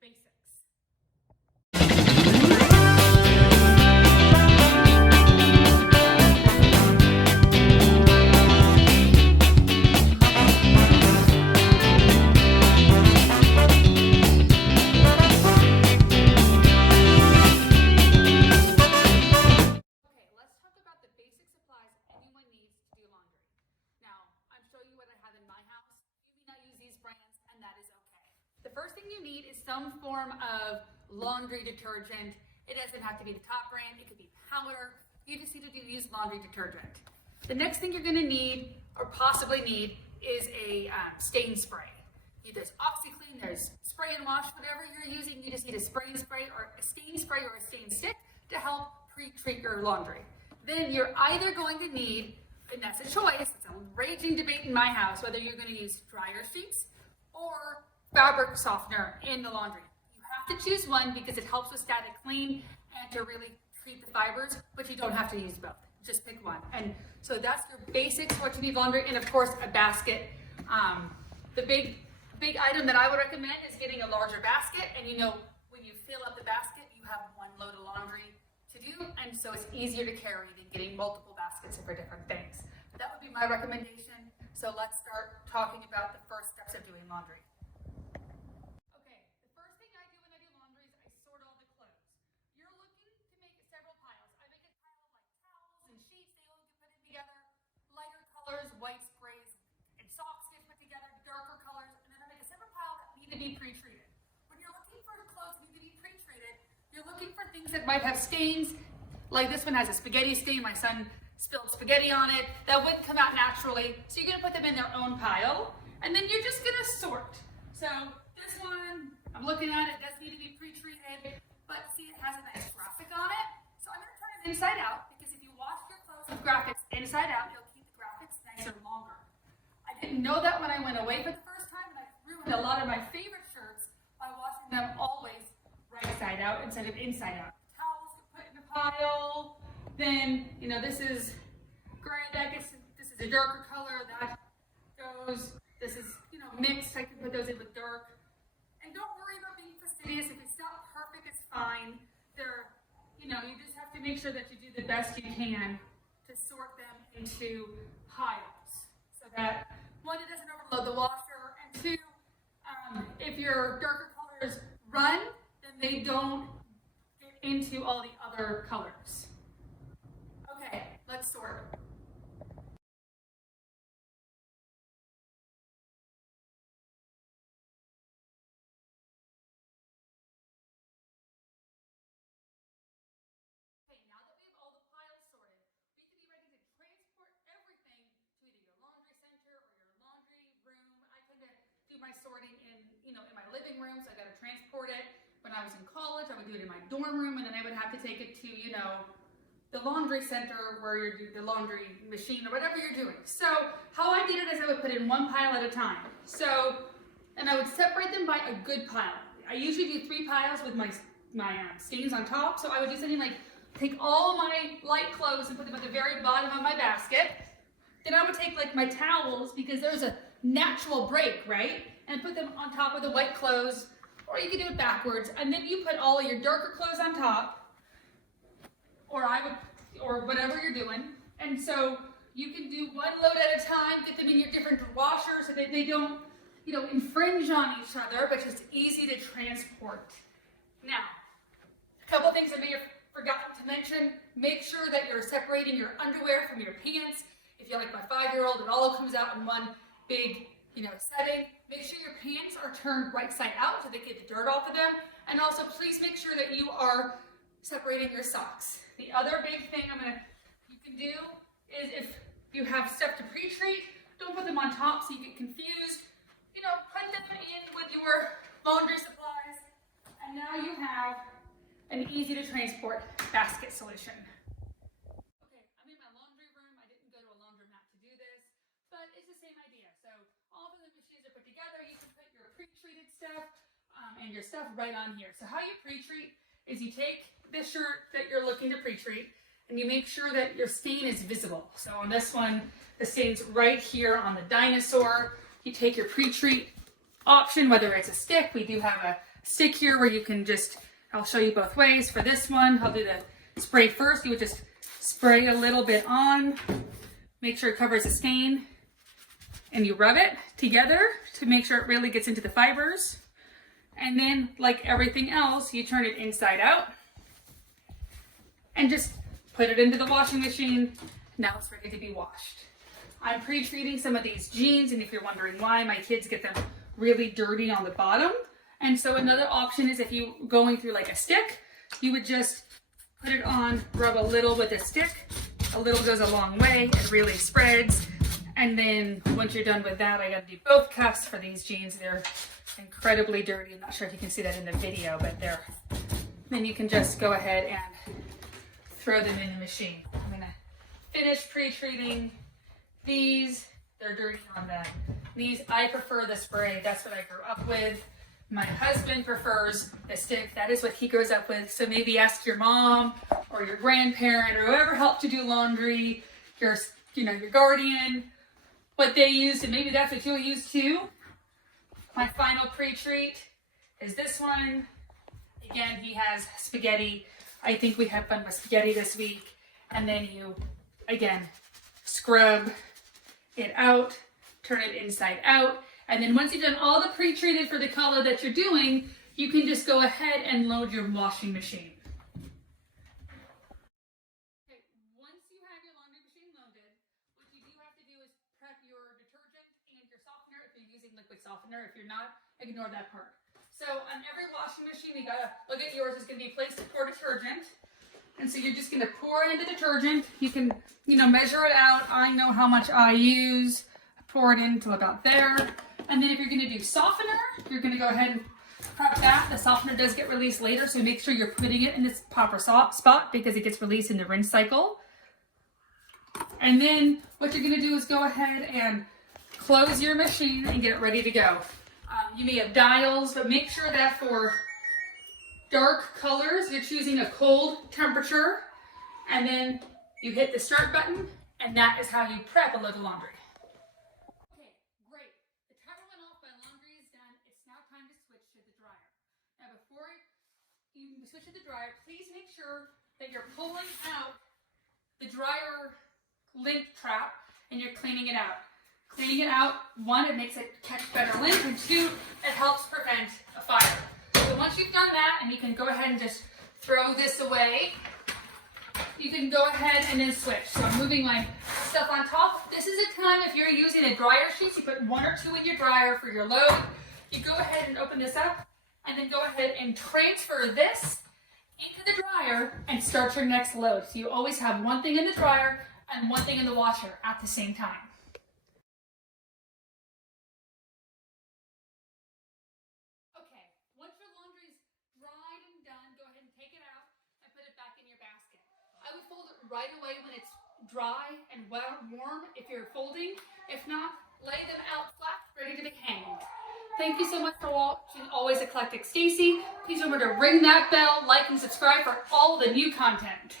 the basics. The first thing you need is some form of laundry detergent. It doesn't have to be the top brand, it could be powder. You just need to use laundry detergent. The next thing you're gonna need, or possibly need, is a stain spray. There's OxyClean, there's spray and wash, whatever you're using, you just need a spray and spray or a stain spray or a stain stick to help pre-treat your laundry. Then you're either going to need, and that's a choice, it's a raging debate in my house, whether you're gonna use dryer sheets or fabric softener in the laundry. You have to choose one because it helps with static clean and to really treat the fibers, but you don't have to use both. Just pick one. And so that's your basics, what you need laundry, and of course a basket. The big item that I would recommend is getting a larger basket, and you know when you fill up the basket, you have one load of laundry to do, and so it's easier to carry than getting multiple baskets for different things. That would be my recommendation. So let's start talking about the first steps of doing laundry. White sprays and socks get put together, darker colors, and then I make a separate pile that need to be pre-treated. When you're looking for clothes that need to be pre-treated, you're looking for things that might have stains, like this one has a spaghetti stain. My son spilled spaghetti on it. That wouldn't come out naturally, so you're gonna put them in their own pile, and then you're just gonna sort. So this one, I'm looking at it, does need to be pre-treated, but see it has a nice graphic on it. So I'm gonna turn it inside out, because if you wash your clothes with graphics inside out, you'll longer. I didn't know that when I went away for the first time, and I ruined a lot of my favorite shirts by washing them always right side out instead of inside out. Towels put in a pile, then, you know, this is gray, this is a darker color, that goes, this is, you know, mixed, I can put those in with dark. And don't worry about being fastidious. If it's not perfect, it's fine. They're, you know, you just have to make sure that you do the best you can to sort them into piles, so that one, it doesn't overload the washer, and two, if your darker colors run, then they don't get into all the other colors. Okay, let's sort. My sorting in, you know, in my living room, so I got to transport it. When I was in college, I would do it in my dorm room, and then I would have to take it to, you know, the laundry center where you do the laundry machine or whatever you're doing. So how I did it is I would put in one pile at a time. So, and I would separate them by a good pile. I usually do 3 piles with my stains on top. So I would do something like take all my light clothes and put them at the very bottom of my basket. Then I would take like my towels, because there's a natural break, right? And put them on top of the white clothes, or you can do it backwards. And then you put all of your darker clothes on top, or whatever you're doing. And so you can do one load at a time, get them in your different washers so that they don't, you know, infringe on each other, but just easy to transport. Now, a couple things I may have forgotten to mention. Make sure that you're separating your underwear from your pants. If you're like my 5-year-old, it all comes out in one big, you know, setting. Make sure your pants are turned right side out so they get the dirt off of them. And also please make sure that you are separating your socks. The other big thing you can do is, if you have stuff to pre-treat, don't put them on top so you get confused. You know, put them in with your laundry supplies, and now you have an easy to transport basket solution. Pre-treated stuff and your stuff right on here. So how you pre-treat is you take this shirt that you're looking to pre-treat and you make sure that your stain is visible. So on this one, the stain's right here on the dinosaur. You take your pre-treat option, whether it's a stick, we do have a stick here where you can just, I'll show you both ways. For this one, I'll do the spray first. You would just spray a little bit on, make sure it covers the stain, and you rub it together to make sure it really gets into the fibers. And then, like everything else, you turn it inside out and just put it into the washing machine. Now it's ready to be washed. I'm pre-treating some of these jeans, and if you're wondering why, my kids get them really dirty on the bottom. And so another option is if you going through like a stick, you would just put it on, rub a little with a stick. A little goes a long way, it really spreads. And then once you're done with that, I gotta do both cuffs for these jeans. They're incredibly dirty. I'm not sure if you can see that in the video, but then you can just go ahead and throw them in the machine. I'm gonna finish pre-treating these. They're dirty on them. These, I prefer the spray. That's what I grew up with. My husband prefers the stick. That is what he grows up with. So maybe ask your mom or your grandparent or whoever helped you do laundry, your guardian, what they used, and maybe that's what you'll use too. My final pre-treat is this one. Again, he has spaghetti. I think we have fun with spaghetti this week. And then you, again, scrub it out, turn it inside out. And then once you've done all the pre-treated for the color that you're doing, you can just go ahead and load your washing machine. Okay, once you have your laundry machine loaded, what you do have to do is prep your detergent and your softener if you're using liquid softener. If you're not, ignore that part. So on every washing machine, you gotta look at yours, is gonna be a place to pour detergent. And so you're just gonna pour in the detergent. You can, measure it out. I know how much I use. I pour it in till about there. And then if you're gonna do softener, you're gonna go ahead and prep that. The softener does get released later, so make sure you're putting it in its proper spot because it gets released in the rinse cycle. And then what you're gonna do is go ahead and close your machine and get it ready to go. You may have dials, but make sure that for dark colors, you're choosing a cold temperature, and then you hit the start button, and that is how you prep a load of laundry. Okay, great. The timer went off, my laundry is done. It's now time to switch to the dryer. Now before you switch to the dryer, please make sure that you're pulling out the dryer lint trap and you're cleaning it out. Cleaning it out, one, it makes it catch better lint, and two, it helps prevent a fire. So once you've done that, and you can go ahead and just throw this away, you can go ahead and then switch. So I'm moving my stuff on top. This is a time, if you're using a dryer sheet, you put 1 or 2 in your dryer for your load. You go ahead and open this up, and then go ahead and transfer this into the dryer and start your next load. So you always have one thing in the dryer and one thing in the washer at the same time. Right away when it's dry and warm if you're folding. If not, lay them out flat, ready to be hanged. Thank you so much for watching Always Eclectic Stacy. Please remember to ring that bell, like, and subscribe for all the new content.